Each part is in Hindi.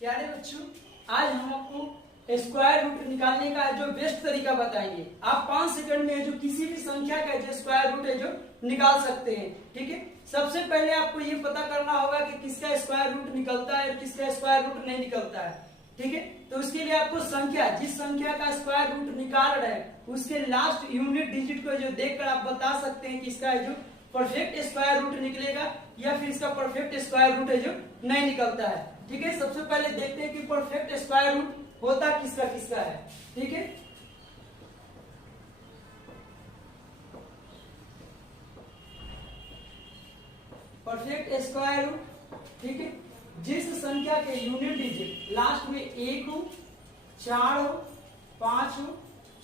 प्यारे बच्चों, आज हम आपको स्क्वायर रूट निकालने का जो बेस्ट तरीका बताएंगे। आप 5 सेकंड में जो किसी भी संख्या का जो स्क्वायर रूट है जो निकाल सकते हैं। ठीक है, सबसे पहले आपको ये पता करना होगा कि किसका स्क्वायर रूट निकलता है और किसका स्क्वायर रूट नहीं निकलता है। ठीक है, तो उसके लिए आपको संख्या, जिस संख्या का स्क्वायर रूट निकाल रहे हैं उसके लास्ट यूनिट डिजिट को जो देखकर आप बता सकते हैं कि इसका जो परफेक्ट स्क्वायर रूट निकलेगा या फिर इसका परफेक्ट स्क्वायर रूट है जो नहीं निकलता है। ठीक है, सबसे पहले देखते हैं कि परफेक्ट स्क्वायर रूट होता किसका किसका है। ठीक है, परफेक्ट स्क्वायर रूट, ठीक है, जिस संख्या के यूनिट डिजिट लास्ट में 1 हो, 4 हो, 5 हो,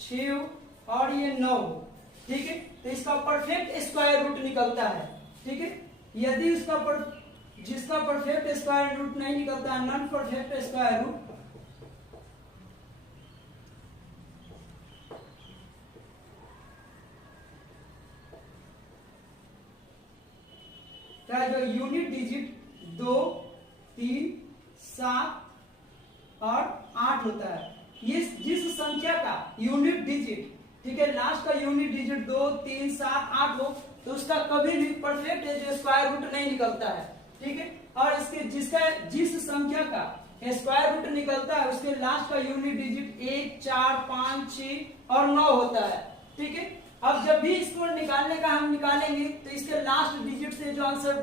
6 हो और ये 9 हो। ठीक है, तो इसका परफेक्ट स्क्वायर रूट निकलता है। ठीक है, यदि उसका जिसका परफेक्ट स्क्वायर रूट नहीं निकलता, नॉन परफेक्ट स्क्वायर रूट, का जो यूनिट डिजिट 2, 3, 7 और 8 होता है, ये जिस संख्या का यूनिट डिजिट, ठीक है, लास्ट का यूनिट डिजिट 2, 3, 7, 8 हो तो उसका कभी भी परफेक्ट जो स्क्वायर रूट नहीं निकलता है। ठीक है, और इसके जिस संख्या का स्क्वायर रूट निकलता है उसके लास्ट का यूनिट डिजिट 1, 4, 5, 6 और 9 होता है। ठीक है, अब जब भी इसको निकालने का हम निकालेंगे तो इसके लास्ट डिजिट से जो आंसर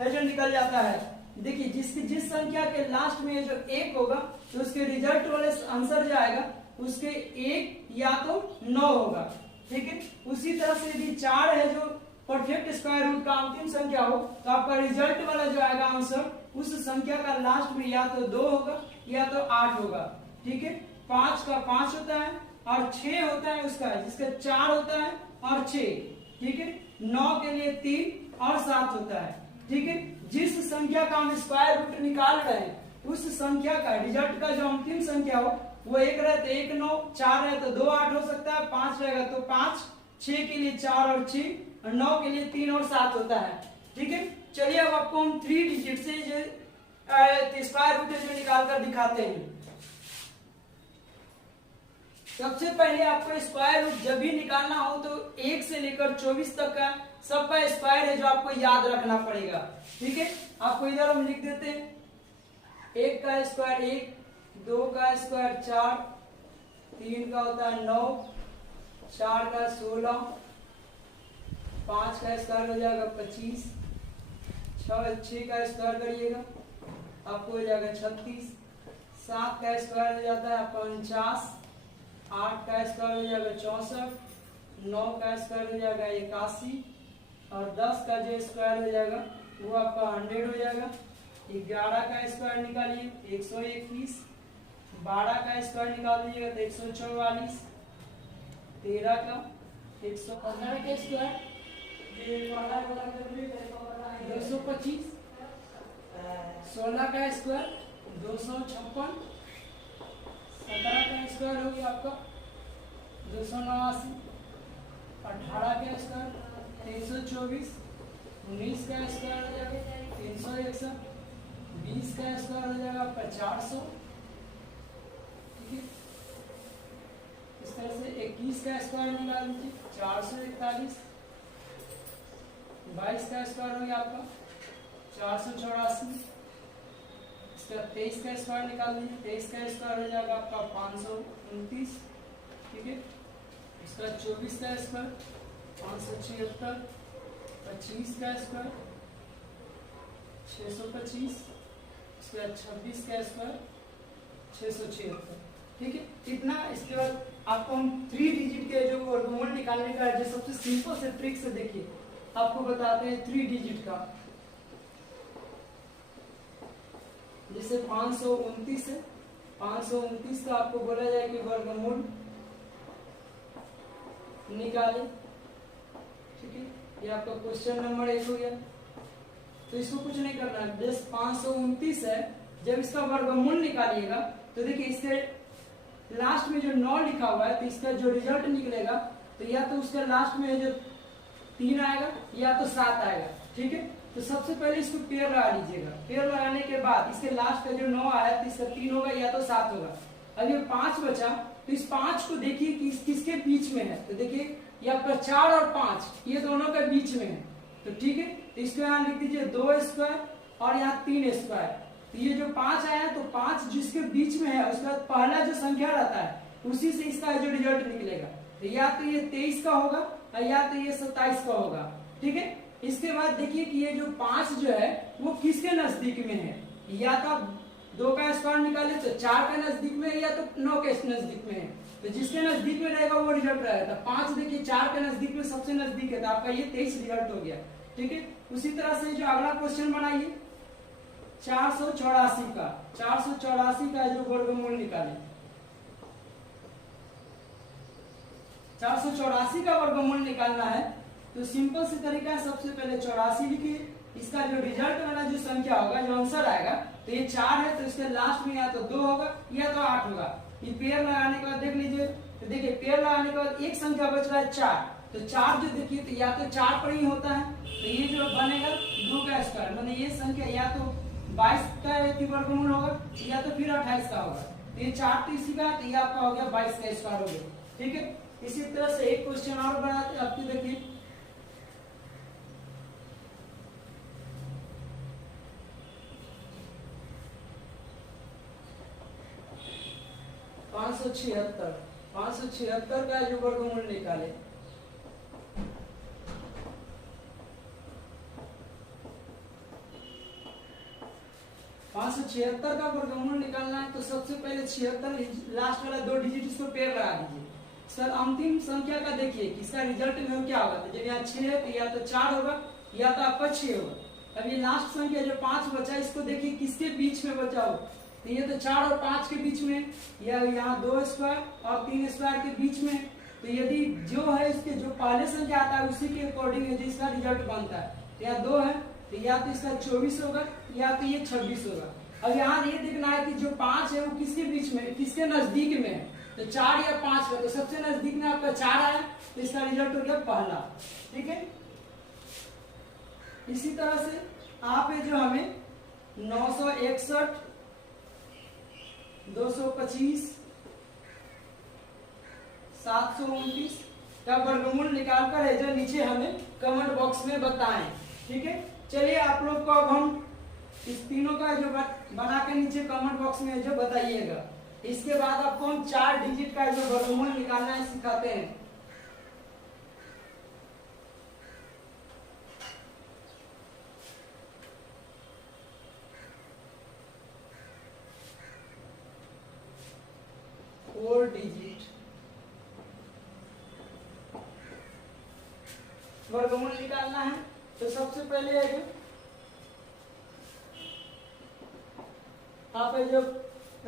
है जो निकल जाता है। देखिए, जिस संख्या के लास्ट में जो 1 होगा तो उसके रिजल्ट वाले आंसर जो आएगा उसके 1 या तो 9 होगा। ठीक है, उसी तरह से यदि 4 है जो परफेक्ट स्क्वायर रूट का अंतिम संख्या हो तो आपका रिजल्ट वाला जो आएगा आंसर उस संख्या का लास्ट में या तो 2 होगा या तो 8 होगा। ठीक है, 5 का 5 होता है और 6 होता है उसका, जिसका 4 होता है और 6। ठीक है, 9 के लिए 3 और 7 होता है। ठीक है, जिस संख्या का हम स्क्वायर रूट निकाल रहे हैं उस संख्या का रिजल्ट का जो अंतिम संख्या हो वो 1 रहे तो 1, 9, 4 रहे तो 2, 8 हो सकता है, 5 रहेगा तो 5, 6 के लिए 4 और 6 और 9 के लिए 3 और 7 होता है। ठीक है, चलिए अब आपको हम 3 डिजिट से जो स्क्वायर रूट जो निकाल कर दिखाते हैं। सबसे पहले आपको स्क्वायर रूट जब भी निकालना हो तो 1 से लेकर 24 तक का सबका स्क्वायर है जो आपको याद रखना पड़ेगा। ठीक है, आपको इधर हम लिख देते हैं 1 का स्क्वायर 1, 2 का स्क्वायर 4, 3 का होता है 9, 4 का 16, 5 का स्क्वायर हो जाएगा 25, 6 का स्क्वायर करिएगा आपको हो जाएगा 36, 7 का स्क्वायर हो जाता है आपका 49, 8 का स्क्वायर हो जाएगा 64, 9 का स्क्वायर हो जाएगा 81 और 10 का जो स्क्वायर हो जाएगा वो आपका 100 हो जाएगा। 11 का स्क्वायर निकालिए 121, 12 का स्क्वायर निकाल दीजिएगा तो 144, 13 का 115 का स्क्वायर 225, 16 का स्क्वायर 256, 17 का स्क्वायर हो गया आपका 289, 18 का स्क्वायर 324, 19 का स्क्वायर हो जाएगा 361, 20 का स्क्वायर हो जाएगा आपका 400। ठीक है, इस तरह से 21 का स्क्वायर निकाल लीजिए 441, 22 का स्क्वायर हो गया आपका 484, इसका 23 का स्क्वायर निकाल लीजिए 23 का स्क्वायर हो जाएगा आपका 529। ठीक है, इसका 24 का स्क्वायर 576, 25 का स्क्वायर 625, इसका 26 का स्क्वायर 676। ठीक है, इतना। इसके बाद आपको हम 3 डिजिट के जो वर्गमूल निकालने का जो सबसे सिंपल से ट्रिक से देखिए आपको बताते हैं 3 डिजिट का। जैसे 529 है, 529 का आपको बोला जाए कि वर्गमूल निकाले। ठीक है, ये आपका क्वेश्चन नंबर 1 हो गया। तो इसको कुछ नहीं करना है, जस्ट 529 है, जब इसका वर्गमूल निकालिएगा तो देखिए इसके लास्ट में जो 9 लिखा हुआ है तो इसका जो रिजल्ट निकलेगा तो या तो उसका लास्ट में जो 3 आएगा या तो 7 आएगा। ठीक है, तो सबसे पहले इसको पेयर लगा लीजिएगा। पेयर लगाने के बाद इसके लास्ट का जो 9 आया तो इसका 3 होगा या तो 7 होगा। अब ये 5 बचा, तो इस 5 को देखिए कि किसके बीच में है। तो देखिए ये आपका 4 और 5 ये दोनों के बीच में है। तो ठीक है, तो इसको यहाँ लिख दीजिए 2 स्क्वायर और यहाँ 3 स्क्वायर। तो ये जो 5 आया तो 5 जिसके बीच में है उसका पहला जो संख्या रहता है उसी से इसका जो रिजल्ट निकलेगा। तो या तो ये 23 का होगा और या तो ये 27 का होगा। ठीक है, इसके बाद देखिए कि ये जो 5 जो है वो किसके नजदीक में है। या तो आप 2 का स्क्वायर निकाले तो 4 का नजदीक में है या तो 9 के नजदीक में है। तो जिसके नजदीक में रहेगा वो रिजल्ट रहेगा। 5 देखिए 4 के नजदीक में सबसे नजदीक है तो आपका ये 23 रिजल्ट हो गया। ठीक है, उसी तरह से जो अगला क्वेश्चन बनाइए 484 का जो वर्गमूल निकाले। 484 का वर्गमूल निकालना है तो सिंपल सी तरीका है। सबसे पहले 84 लिखिए, इसका जो रिजल्ट वाला जो संख्या होगा जो आंसर आएगा तो ये 4 है तो इसके लास्ट में या तो 2 होगा या तो 8 होगा। ये पेयर लगाने के बाद देख लीजिए, तो देखिए पेयर लगाने के बाद एक संख्या बच रहा है 4, तो 4 जो देखिए तो या तो 4 पर ही होता है। तो ये जो बनेगा 2 का स्क्वायर, मतलब ये संख्या या तो 22 का वर्गमूल होगा या तो फिर 28 का होगा। तो ये 4 तो इसी का, तो ये आपका हो गया 22 का स्क्वायर हो गया। ठीक है, इसी तरह से एक क्वेश्चन और बनाते हैं आपकी। देखिए 576 का जो वर्गमूल निकाले। 576 का वर्गमूल निकालना है तो सबसे पहले 76 लास्ट वाला 2 डिजिट इसको पेयर लगा दीजिए। सर अंतिम संख्या का देखिए कि इसका रिजल्ट में क्या होगा। तो जब यहाँ 6 है तो या तो 4 होगा या तो आपका 6 होगा। अब ये लास्ट संख्या जो 5 बचा इसको देखिए किसके बीच में बचा हो। तो ये तो 4 और 5 के बीच में, या यहाँ 2 स्क्वायर और 3 स्क्वायर के बीच में। तो यदि जो है इसके जो पहले संख्या आता है उसी के अकॉर्डिंग यदि इसका रिजल्ट बनता है। तो यहाँ 2 है तो या तो इसका 24 होगा या तो ये 26 होगा। अब यहाँ ये देखना है कि जो 5 है वो किसके बीच में, किसके नजदीक में है। तो 4 या 5 है तो सबसे नजदीक में आपका 4 आया तो इसका रिजल्ट हो गया पहला। ठीक है, इसी तरह से आप जो हमें 961, 225, 729 का वर्गमूल निकालकर है जो नीचे हमें कमेंट बॉक्स में बताएं। ठीक है, चलिए आप लोग को अब हम इस तीनों का जो बना के नीचे कमेंट बॉक्स में जो बताइएगा। इसके बाद आपको हम 4 डिजिट का जो वर्गमूल निकालना है सिखाते हैं। फोर डिजिट वर्गमूल निकालना है तो सबसे पहले है जो आप जो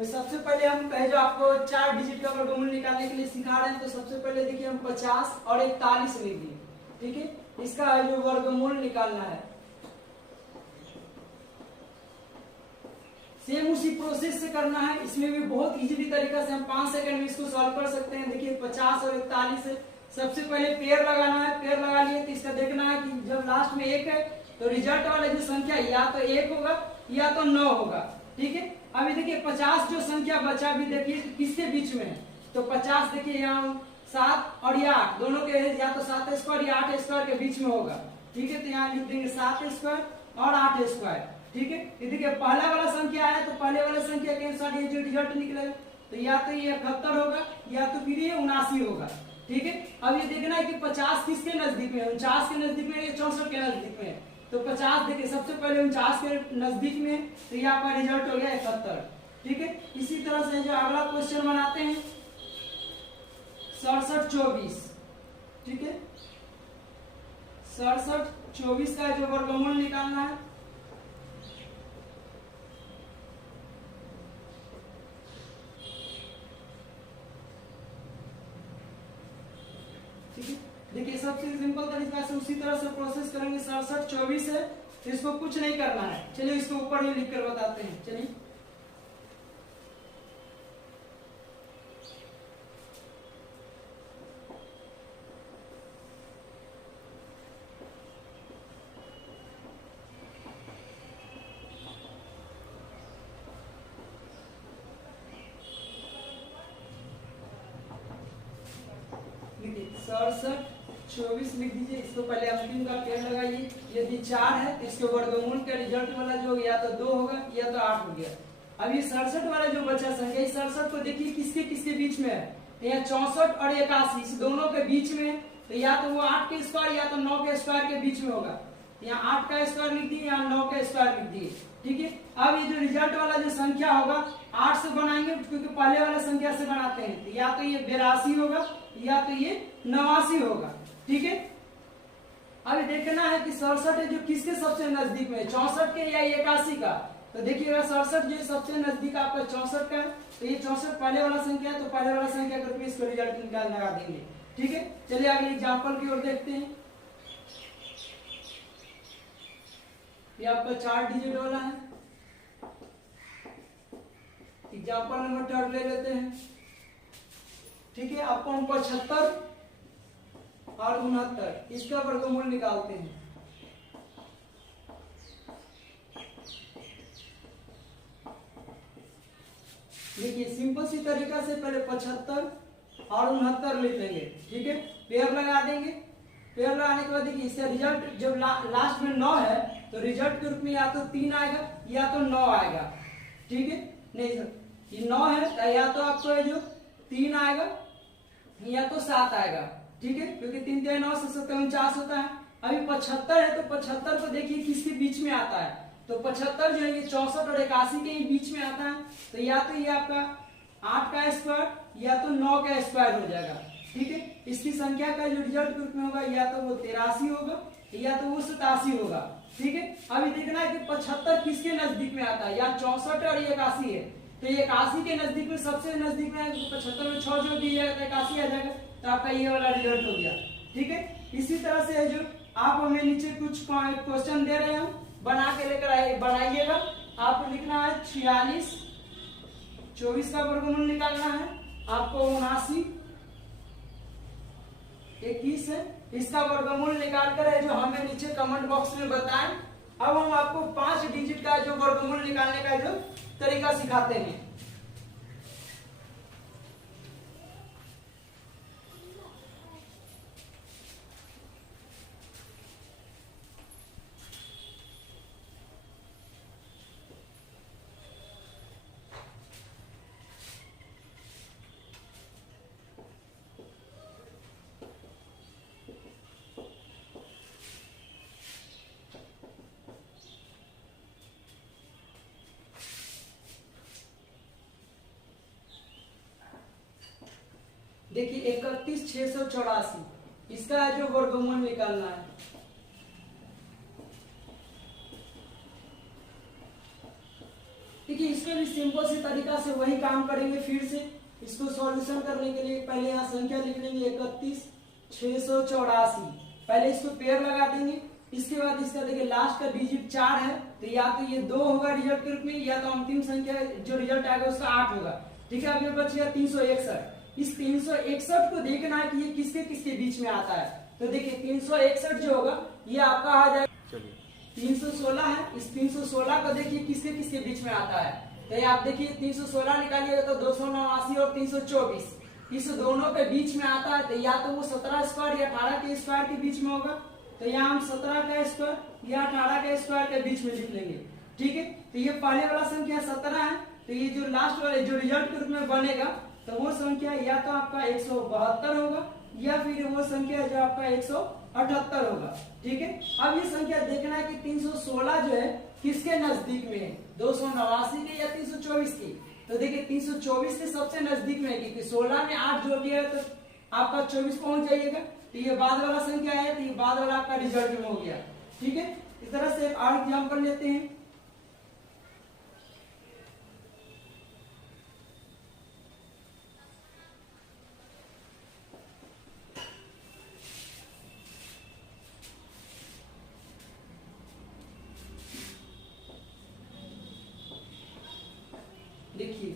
सबसे पहले हम जो आपको 4 डिजिट का वर्गमूल निकालने के लिए सिखा रहे हैं। तो सबसे पहले देखिए हम 50 और 41 लिख दिए। ठीक है, इसका जो वर्गमूल निकालना है सेम उसी प्रोसेस से करना है। इसमें भी बहुत इजीली तरीका से हम 5 सेकंड में इसको सॉल्व कर सकते हैं। देखिए 50 और 41 है, सबसे पहले पेयर लगाना है। पेयर लगा लिए तो इसका देखना है कि जब लास्ट में 1 है तो रिजल्ट वाला जो संख्या या तो 1 होगा या तो 9 होगा। ठीक है, अभी देखिए 50 जो संख्या बचा भी देखिए किसके बीच में है। तो 50 देखिए यहाँ 7 और ये 8 दोनों के या तो 7 स्क्वायर या 8 स्क्वायर के बीच में होगा। ठीक है, तो यहाँ लिख देंगे 7 स्क्वायर और 8 स्क्वायर। ठीक है, ये देखिए पहला वाला संख्या आया तो पहले वाला संख्या के अनुसार ये जो रिजल्ट निकलेगा तो या तो ये 78 होगा या तो फिर ये 79 होगा। ठीक है, अब ये देखना है कि 50 किसके नजदीक में है, 49 के नजदीक में या 64 के नजदीक में है। तो 50 देखिए सबसे पहले 49 के नजदीक में तो ये आपका रिजल्ट हो गया 71। ठीक है, इसी तरह से जो अगला क्वेश्चन बनाते हैं 67 24। ठीक है, 67 24 का जो वर्गमूल निकालना है। देखिए सबसे सिंपल तरीका से उसी तरह से प्रोसेस करेंगे। 67 24 है तो इसको कुछ नहीं करना है। चलिए इसको ऊपर में लिख कर बताते हैं। चलिए 67 24 लिख दीजिए। इसको पहले अंतिम का पेड़ लगाइए। यदि 4 है तो इसके वर्गमूल का रिजल्ट वाला जो या तो 2 होगा या तो 8 हो गया। अब ये 67 वाला जो बचा संख्या, इस 67 को देखिए किसके किसके बीच में है, तो यहाँ 64 और 81 इस दोनों के बीच में है। तो या तो वो 8 के स्क्वायर या तो 9 के स्क्वायर के बीच में होगा। यहाँ 8 का स्क्वायर लिख दिए, यहाँ 9 का स्क्वायर लिख दिए। ठीक है, अब ये जो रिजल्ट वाला जो संख्या होगा 8 से बनाएंगे क्योंकि पहले वाला संख्या से बनाते हैं। तो या तो ये 82 होगा या तो ये 89 होगा। ठीक है, अब देखना है कि 67 है जो किसके सबसे नजदीक में है, 64 के या 81 का। तो देखिएगा 67 जो सबसे नजदीक आपका 64 का है, तो ये 64 पहले वाला संख्या है, तो पहले वाला संख्या करके इसको रिजल्ट निकाल लगा देंगे। ठीक है, चलिए अगले एग्जाम्पल की ओर देखते हैं। ये आपका 4 डिजिट वाला है। एग्जाम्पल नंबर 3 ले लेते हैं। ठीक है, आपको हम 75 और 69 इसका वर्गमूल निकालते हैं। देखिए सिंपल सी तरीका से पहले 75 और 69 लिख लेंगे। ठीक है, पेयर लगा देंगे। पेयर लगाने के बाद देखिए इसका रिजल्ट जब लास्ट में 9 है तो रिजल्ट के रूप में या तो 3 आएगा या तो 9 आएगा। ठीक है, नहीं सर ये 9 है तो या तो आपको जो 3 आएगा या तो 7 आएगा। ठीक है, क्योंकि 3 3 9 से 49 होता है। अभी 75 है तो 75 को देखिए किसके बीच में आता है, तो 75 जो है ये 64 और 81 के बीच में आता है। तो या तो ये आपका 8 का स्क्वायर या तो 9 का स्क्वायर हो जाएगा। ठीक है, इसकी संख्या का जो रिजल्ट के रूप में होगा या तो वो 83 होगा या तो वो 87 होगा। ठीक है, अभी देखना है कि 75 किसके नजदीक में आता है, या 64 और 81 है। तो 81 के नजदीक में सबसे नजदीक में 75 में 6 जो दिया जाएगा 81 आ जाएगा। तो आपका ये वाला रिजल्ट हो गया। ठीक है, इसी तरह से है जो आप हमें नीचे कुछ क्वेश्चन दे रहे हैं बना के लेकर आइए, बनाइएगा। आपको लिखना है 46 24 का वर्गमूल निकालना है आपको, 79 21 है इसका वर्गमूल निकाल कर है जो हमें नीचे कमेंट बॉक्स में बताएं। अब हम आपको 5 डिजिट का जो वर्गमूल निकालने का जो तरीका सिखाते हैं। देखिए 31,684 इसका जो वर्गमूल निकालना है। देखिए इसमें भी सिंपल सी तरीका से वही काम करेंगे। फिर से इसको सॉल्यूशन करने के लिए पहले यहाँ संख्या लिख लेंगे 31,684। पहले इसको पेयर लगा देंगे। इसके बाद इसका देखिए लास्ट का डिजिट 4 है तो या तो ये 2 होगा रिजल्ट के रूप में, या तो अंतिम संख्या जो रिजल्ट आएगा उसका 8 होगा। ठीक है, अब ये बच गया 361। इस 361 को देखना है कि ये किसके किसके बीच में आता है। तो देखिए 361 जो होगा ये आपका आ जाएगा 316 है। इस 316 को देखिए किसके किसके बीच में आता है। तो ये आप देखिए 316 निकालिएगा तो 289 और 324 इस दोनों के बीच में आता है। तो या तो वो 17 स्क्वायर या 18 के स्क्वायर के बीच में होगा। तो यहाँ हम 17 का स्क्वायर या 18 के स्क्वायर के बीच में लिख लेंगे। ठीक है, तो ये पहले वाला संख्या 17 है। तो ये जो लास्ट वाले जो रिजल्ट के रूप में बनेगा तो वो संख्या या तो आपका 172 होगा या फिर वो संख्या जो आपका 178 होगा। ठीक है, अब ये संख्या देखना है कि 316 जो है किसके नजदीक में है, 289 के या 324 की। तो देखिए 324 के सबसे नजदीक में है क्योंकि 16 में 8 जोड़ दिया तो आपका 24 पहुंच जाइएगा। तो ये बाद वाला संख्या है तो ये बाद वाला आपका रिजल्ट में हो गया। ठीक है, इस तरह से एक और एग्जाम्पल लेते हैं। देखिए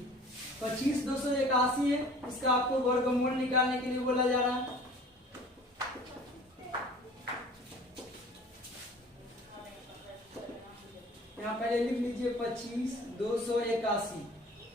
25,281 है, इसका आपको वर्गमूल निकालने के लिए बोला जा रहा है। यहाँ पहले लिख लीजिए 25,281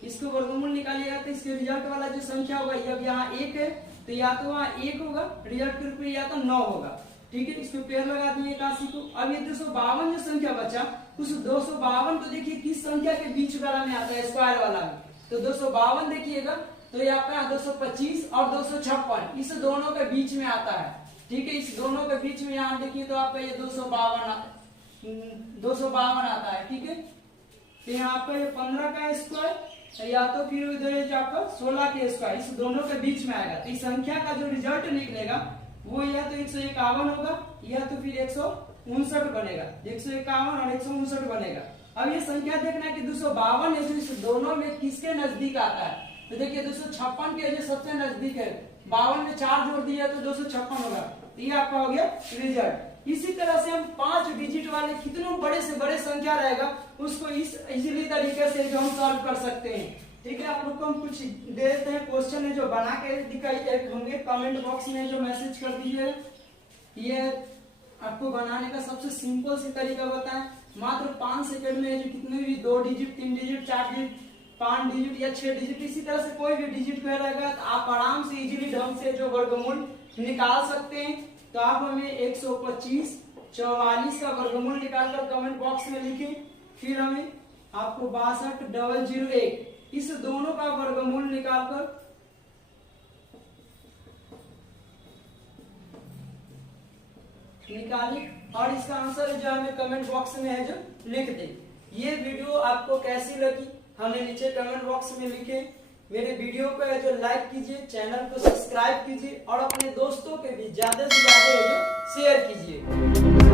इसको वर्गमूल निकालिएगा तो इसके रिजल्ट वाला जो संख्या होगा ये अब यहाँ 1 है तो या तो वहाँ 1 होगा, रिजल्ट के रूप में, या तो 9 होगा। ठीक है, इसको पेड़ लगा दिए 81 को। अब ये 252 जो संख्या बचा, उस 252 को देखिए किस संख्या के बीच वाला में आता है, स्क्वायर वाला में। तो 252 देखिएगा तो ये आपका 225 और 256 इस दोनों के बीच में आता है। ठीक है, इस दोनों के बीच में यहाँ देखिए तो आपका ये 252 आता है। ठीक है, तो यहाँ आपका ये 15 का स्क्वायर या तो फिर इधर आपका 16 के स्क्वायर, इस दोनों के बीच में आएगा। तो इस संख्या का जो रिजल्ट निकलेगा वो या तो 151 होगा या तो फिर 159 बनेगा। 151 और 159 बनेगा। अब ये संख्या देखना है कि 252 है जो इस दोनों में किसके नजदीक आता है। तो देखिए 256 के जो सबसे नजदीक है, 52 में 4 जोड़ दिया तो 256 होगा। तो ये आपका हो गया रिजल्ट। इसी तरह से हम 5 डिजिट वाले कितने बड़े से बड़े संख्या रहेगा उसको इस इजीली तरीके से जो हम सॉल्व कर सकते हैं। ठीक है, आप लोग को हम कुछ दे देते हैं क्वेश्चन है जो बना के दिखाई होंगे, कमेंट बॉक्स में जो मैसेज कर दीजिए। ये आपको बनाने का सबसे सिंपल से तरीका बताएं, मात्र 5 सेकंड में जो कितने भी 2 डिजिट 3 डिजिट 4 डिजिट 5 डिजिट या 6 डिजिट इसी तरह से कोई भी डिजिट में रहेगा तो आप आराम से इजीली ढंग से जो वर्गमूल निकाल सकते हैं। तो आप हमें 125 44 का वर्गमूल निकालकर कमेंट बॉक्स में लिखें। फिर हमें आपको 62001 इस दोनों का वर्गमूल निकालकर निकालें और इसका आंसर जो हमें कमेंट बॉक्स में है जो लिख दे। ये वीडियो आपको कैसी लगी हमें नीचे कमेंट बॉक्स में लिखे। मेरे वीडियो को है जो लाइक कीजिए, चैनल को सब्सक्राइब कीजिए और अपने दोस्तों के भी ज्यादा से ज्यादा शेयर कीजिए।